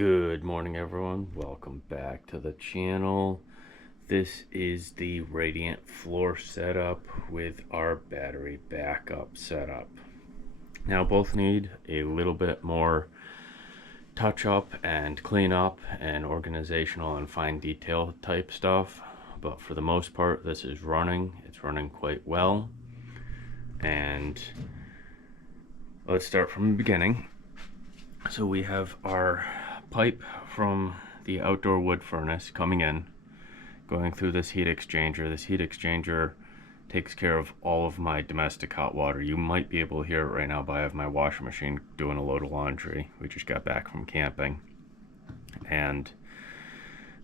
Good morning, everyone. Welcome back to the channel. This is the radiant floor setup with our battery backup setup. Now both need a little bit more touch up and clean up and organizational and fine detail type stuff, but for the most part this is running. It's running quite well. And let's start from the beginning. So we have our pipe from the outdoor wood furnace coming in, going through this heat exchanger. This heat exchanger takes care of all of my domestic hot water. You might be able to hear it right now, but I have my washing machine doing a load of laundry. We just got back from camping, and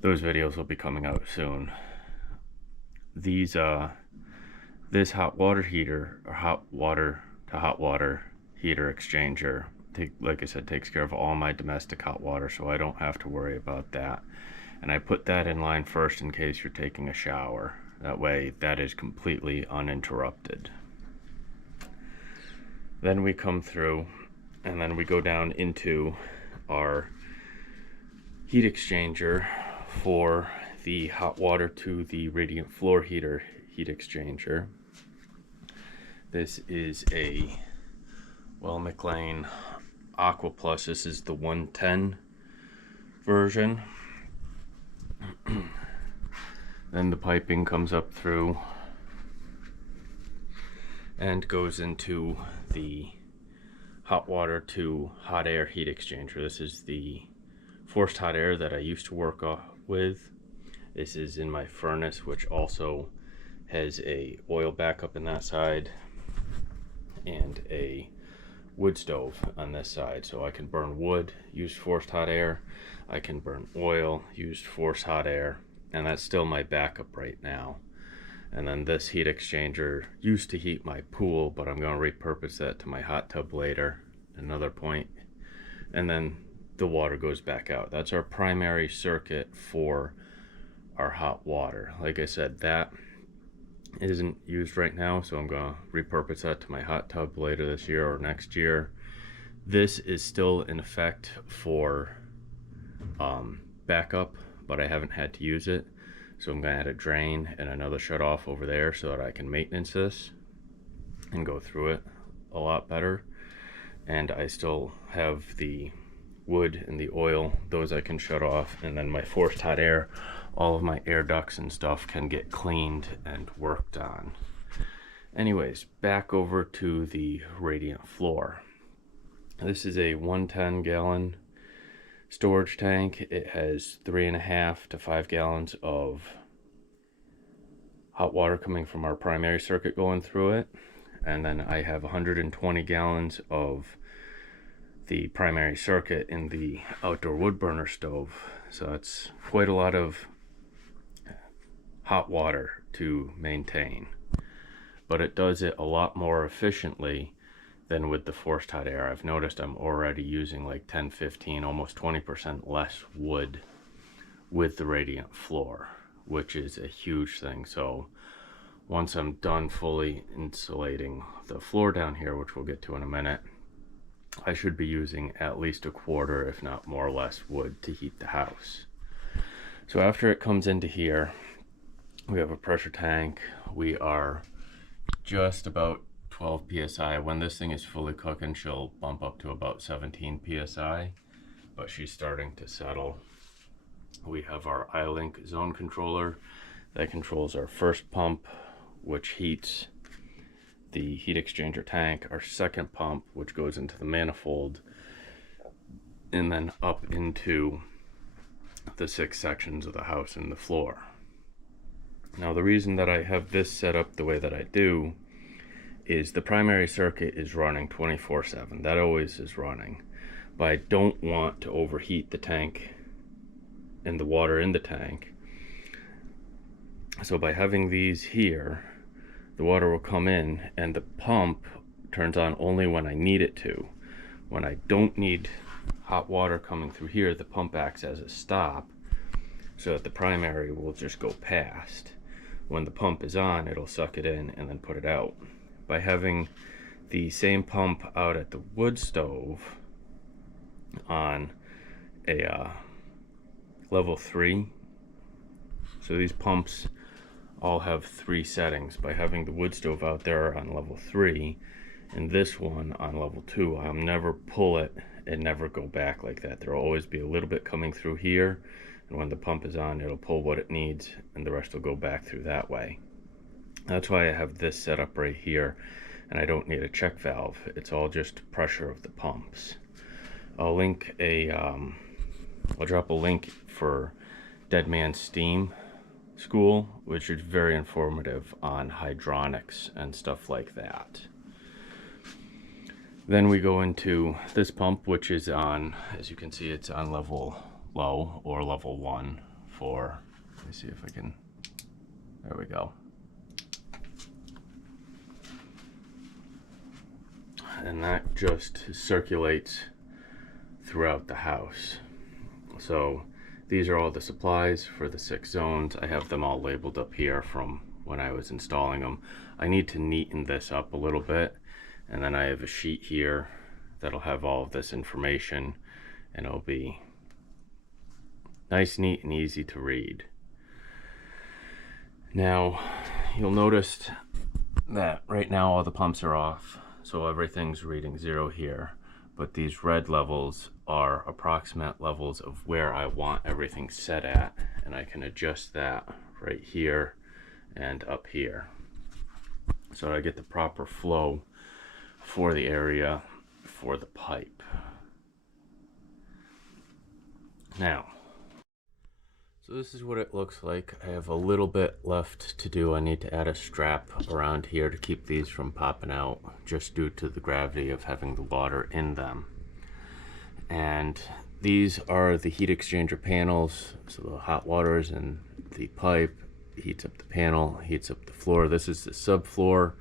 those videos will be coming out soon. This hot water heater, or hot water to hot water heater exchanger, like I said, takes care of all my domestic hot water, so I don't have to worry about that. And I put that in line first in case you're taking a shower. That way that is completely uninterrupted. Then we come through and then we go down into our heat exchanger for the hot water to the radiant floor heater heat exchanger. This is a McLean Aqua Plus. This is the 110 version. Then the piping comes up through and goes into the hot water to hot air heat exchanger. This is the forced hot air that I used to work with. This is in my furnace, which also has a oil backup in that side and a wood stove on this side, so I can burn wood, use forced hot air. I can burn oil, use forced hot air, and that's still my backup right now. And then this heat exchanger used to heat my pool, but I'm going to repurpose that to my hot tub later, another point. And then the water goes back out. That's our primary circuit for our hot water. Like I said, that isn't used right now, so I'm going to repurpose that to my hot tub later this year or next year. This is still in effect for backup, but I haven't had to use it, so I'm going to add a drain and another shut off over there so that I can maintenance this and go through it a lot better. And I still have the wood and the oil, those I can shut off, and then my forced hot air, all of my air ducts and stuff can get cleaned and worked on. Anyways, back over to the radiant floor. This is a 110 gallon storage tank. It has 3.5 to 5 gallons of hot water coming from our primary circuit going through it, and then I have 120 gallons of the primary circuit in the outdoor wood burner stove. So that's quite a lot of hot water to maintain, but it does it a lot more efficiently than with the forced hot air. I've noticed I'm already using like 10, 15, almost 20% less wood with the radiant floor, which is a huge thing. So once I'm done fully insulating the floor down here, which we'll get to in a minute, I should be using at least a quarter, if not more or less, wood to heat the house. So after it comes into here, we have a pressure tank. We are just about 12 psi. When this thing is fully cooking, she'll bump up to about 17 psi, but she's starting to settle. We have our iLink zone controller that controls our first pump, which heats the heat exchanger tank, our second pump, which goes into the manifold, and then up into the 6 sections of the house and the floor. Now the reason that I have this set up the way that I do is the primary circuit is running 24/7. That always is running, but I don't want to overheat the tank and the water in the tank. So by having these here, the water will come in and the pump turns on only when I need it to. When I don't need hot water coming through here, the pump acts as a stop so that the primary will just go past. When the pump is on, it'll suck it in and then put it out. By having the same pump out at the wood stove on, a level 3. So these pumps all have 3 settings. By having the wood stove out there on level 3 and this one on level 2, I'll never pull it and never go back like that. There'll always be a little bit coming through here, and when the pump is on, it'll pull what it needs and the rest will go back through that way. That's why I have this set up right here, and I don't need a check valve. It's all just pressure of the pumps. I'll drop a link for Dead Man's Steam School, which is very informative on hydronics and stuff like that. Then we go into this pump, which is on, as you can see, it's on level low or level 1 for, let me see if I can, there we go. And that just circulates throughout the house. So these are all the supplies for the 6 zones. I have them all labeled up here from when I was installing them. I need to neaten this up a little bit, and then I have a sheet here that'll have all of this information, and it'll be nice, neat, and easy to read. Now, you'll notice that right now all the pumps are off, so everything's reading 0 here, but these red levels are approximate levels of where I want everything set at, and I can adjust that right here and up here so I get the proper flow for the area for the pipe. Now, so this is what it looks like. I have a little bit left to do. I need to add a strap around here to keep these from popping out, just due to the gravity of having the water in them. And these are the heat exchanger panels, so the hot water's in the pipe, heats up the panel, heats up the floor. This is the subfloor,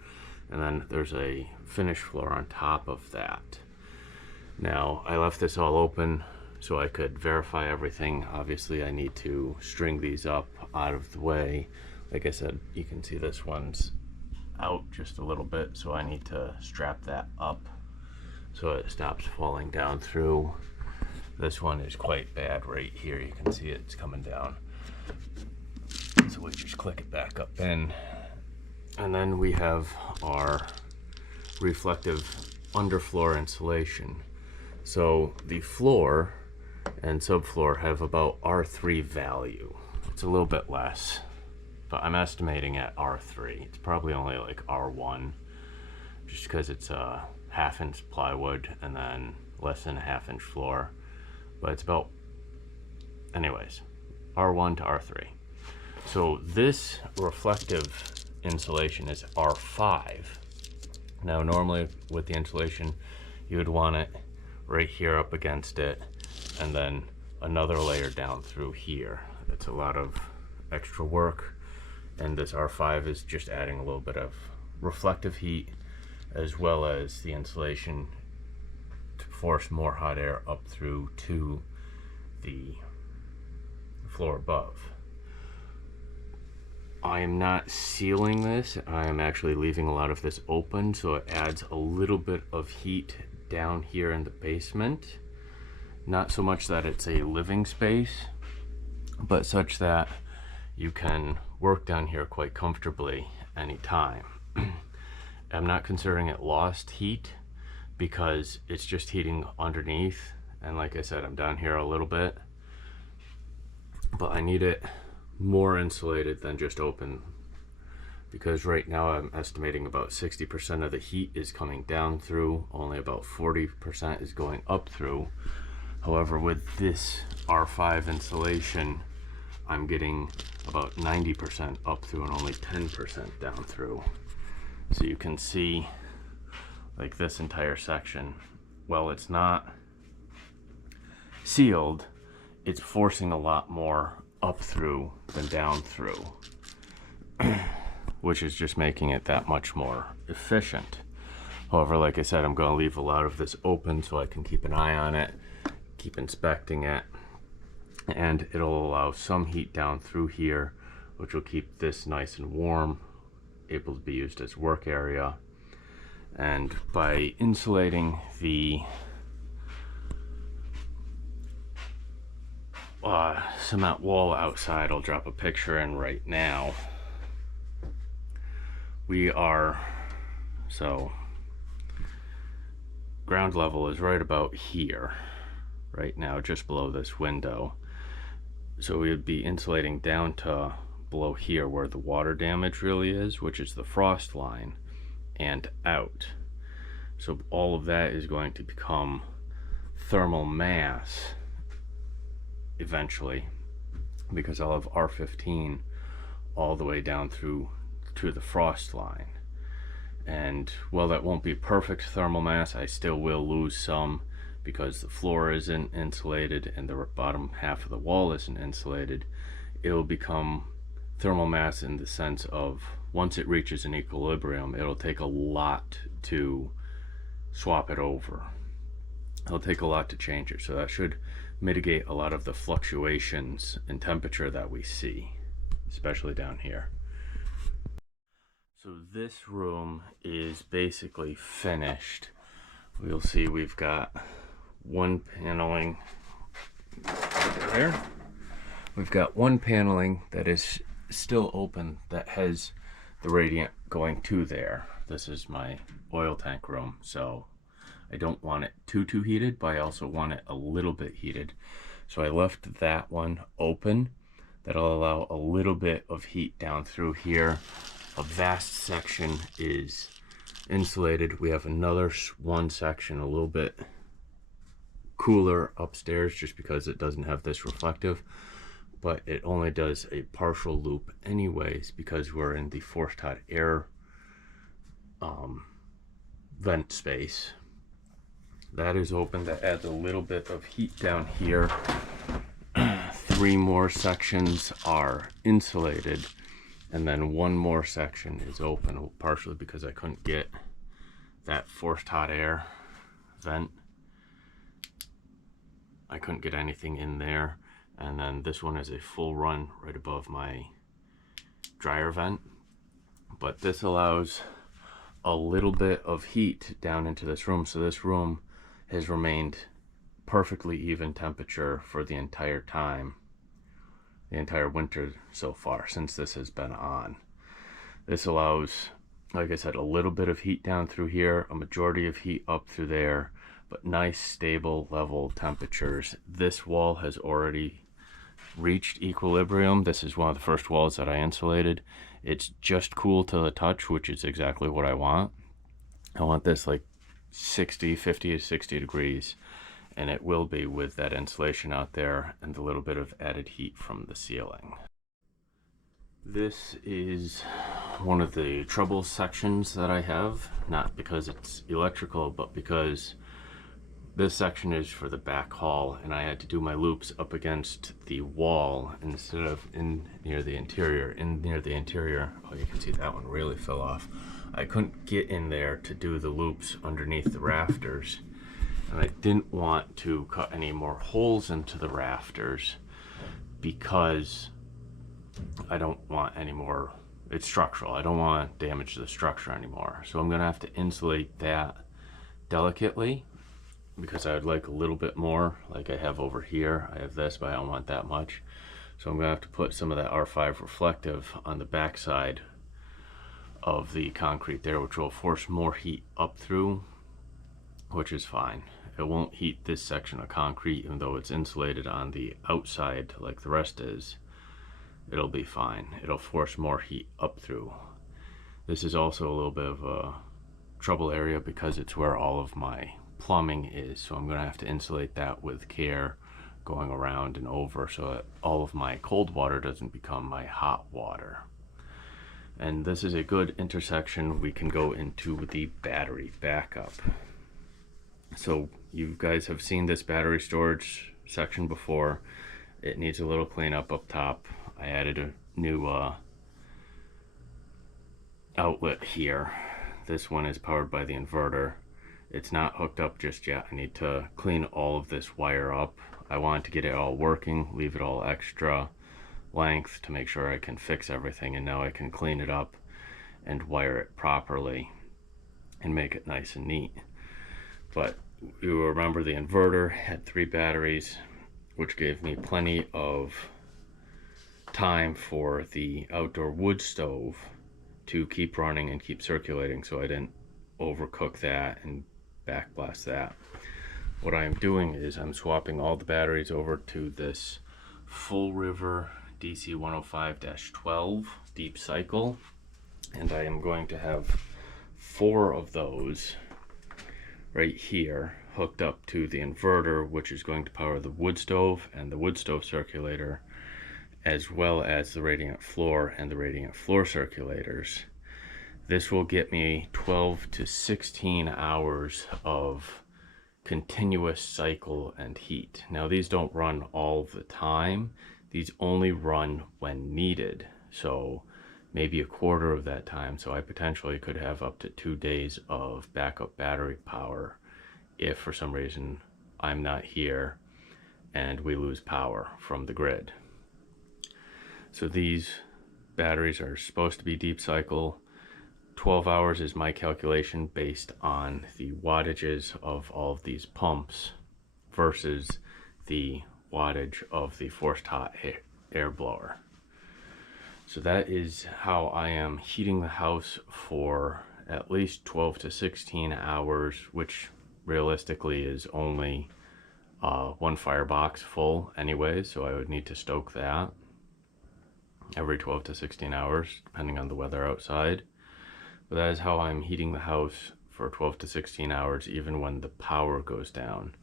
and then there's a finished floor on top of that. Now, I left this all open so I could verify everything. Obviously, I need to string these up out of the way. Like I said, you can see this one's out just a little bit, so I need to strap that up so it stops falling down through. This one is quite bad right here. You can see it's coming down. So we just click it back up in. And then we have our reflective underfloor insulation. So the floor and subfloor have about R3 value. It's a little bit less, but I'm estimating at R3. It's probably only like R1, just because it's a 1/2 inch plywood and then less than a 1/2 inch floor. But it's about, anyways, R1 to R3. So this reflective insulation is R5. Now normally with the insulation, you would want it right here up against it, and then another layer down through here. It's a lot of extra work, and this R5 is just adding a little bit of reflective heat as well as the insulation to force more hot air up through to the floor above. I am not sealing this. I am actually leaving a lot of this open, so it adds a little bit of heat down here in the basement. Not so much that it's a living space, but such that you can work down here quite comfortably anytime. I'm not considering it lost heat because it's just heating underneath, and like I said, I'm down here a little bit, but I need it more insulated than just open, because right now I'm estimating about 60% of the heat is coming down through, only about 40% is going up through. However, with this R5 insulation, I'm getting about 90% up through and only 10% down through. So you can see like this entire section, well, it's not sealed, it's forcing a lot more up through than down through, which is just making it that much more efficient. However, like I said, I'm going to leave a lot of this open so I can keep an eye on it, keep inspecting it, and it'll allow some heat down through here, which will keep this nice and warm, able to be used as work area. And by insulating the cement wall outside. I'll drop a picture in right now. We are, so ground level is right about here right now, just below this window. So we would be insulating down to below here where the water damage really is, which is the frost line, and out. So all of that is going to become thermal mass eventually, because I'll have R15 all the way down through to the frost line. And while that won't be perfect thermal mass, I still will lose some because the floor isn't insulated and the bottom half of the wall isn't insulated. It'll become thermal mass in the sense of once it reaches an equilibrium, it'll take a lot to swap it over. It'll take a lot to change it, so that should mitigate a lot of the fluctuations in temperature that we see, especially down here. So this room is basically finished. We'll see we've got one paneling there. We've got one paneling that is still open that has the radiant going to there. This is my oil tank room, so I don't want it too heated, but I also want it a little bit heated. So I left that one open. That'll allow a little bit of heat down through here. A vast section is insulated. We have another one section a little bit cooler upstairs just because it doesn't have this reflective, but it only does a partial loop anyways because we're in the forced hot air vent space. That is open. That adds a little bit of heat down here. 3 more sections are insulated, and then 1 more section is open, partially because I couldn't get that forced hot air vent. I couldn't get anything in there. And then this one is a full run right above my dryer vent. But this allows a little bit of heat down into this room. So this room has remained perfectly even temperature for the entire time, the entire winter so far since this has been on. This allows, like I said, a little bit of heat down through here, a majority of heat up through there, but nice stable level temperatures. This wall has already reached equilibrium. This is one of the first walls that I insulated. It's just cool to the touch, which is exactly what I want. I want this like 50 to 60 degrees, and it will be with that insulation out there and a little bit of added heat from the ceiling. This is one of the trouble sections that I have, not because it's electrical, but because this section is for the back hall, and I had to do my loops up against the wall instead of near the interior. Near the interior, oh, you can see that one really fell off. I couldn't get in there to do the loops underneath the rafters, and I didn't want to cut any more holes into the rafters because I don't want any more. It's structural. I don't want to damage the structure anymore. So I'm gonna have to insulate that delicately, because I would like a little bit more, like I have over here. I have this, but I don't want that much. So I'm gonna have to put some of that R5 reflective on the back side of the concrete there, which will force more heat up through, which is fine. It won't heat this section of concrete, even though it's insulated on the outside like the rest is. It'll be fine. It'll force more heat up through. This is also a little bit of a trouble area because it's where all of my plumbing is, so I'm going to have to insulate that with care, going around and over so that all of my cold water doesn't become my hot water. And this is a good intersection. We can go into the battery backup. So you guys have seen this battery storage section before. It needs a little cleanup up top. I added a new outlet here. This one is powered by the inverter. It's not hooked up just yet. I need to clean all of this wire up. I want to get it all working, leave it all extra length to make sure I can fix everything, and now I can clean it up and wire it properly and make it nice and neat. But you remember the inverter had 3 batteries. which gave me plenty of time for the outdoor wood stove to keep running and keep circulating, so I didn't overcook that and backblast that. What I'm doing is I'm swapping all the batteries over to this Full River DC 105-12 deep cycle, and I am going to have 4 of those right here hooked up to the inverter, which is going to power the wood stove and the wood stove circulator, as well as the radiant floor and the radiant floor circulators. This will get me 12 to 16 hours of continuous cycle and heat. Now, these don't run all the time. These only run when needed. So maybe a quarter of that time. So I potentially could have up to 2 days of backup battery power if for some reason I'm not here and we lose power from the grid. So these batteries are supposed to be deep cycle. 12 hours is my calculation based on the wattages of all of these pumps versus the wattage of the forced hot air blower. So that is how I am heating the house for at least 12 to 16 hours, which realistically is only 1 firebox full anyway, so I would need to stoke that every 12 to 16 hours, depending on the weather outside. But that is how I'm heating the house for 12 to 16 hours, even when the power goes down.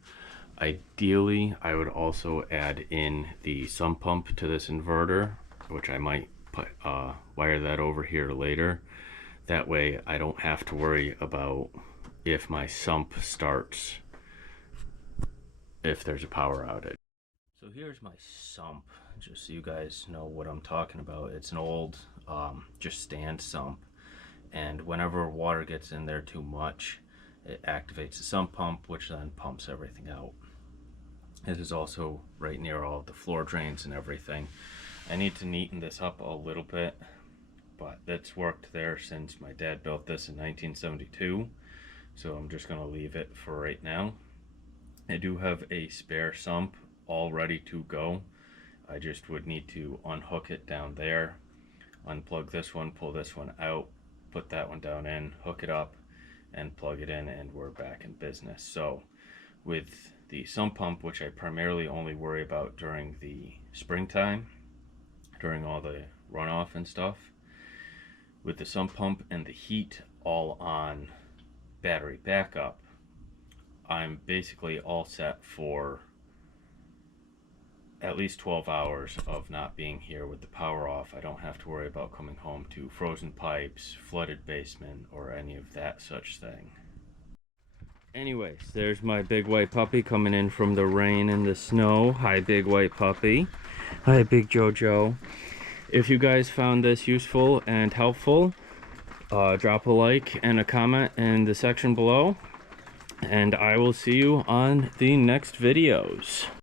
Ideally, I would also add in the sump pump to this inverter, which I might put, wire that over here later. That way I don't have to worry about if my sump starts if there's a power outage. So here's my sump, just so you guys know what I'm talking about. It's an old just stand sump, and whenever water gets in there too much, it activates the sump pump, which then pumps everything out. It is also right near all of the floor drains and everything. I need to neaten this up a little bit, but it's worked there since my dad built this in 1972, so I'm just going to leave it for right now. I do have a spare sump all ready to go. I just would need to unhook it down there, unplug this one, pull this one out, put that one down in, hook it up, and plug it in, and we're back in business. So with the sump pump, which I primarily only worry about during the springtime, during all the runoff and stuff, with the sump pump and the heat all on battery backup, I'm basically all set for at least 12 hours of not being here with the power off. I don't have to worry about coming home to frozen pipes, flooded basement, or any of that such thing. Anyways, there's my big white puppy coming in from the rain and the snow. Hi, big white puppy. Hi, big Jojo. If you guys found this useful and helpful, drop a like and a comment in the section below, and I will see you on the next videos.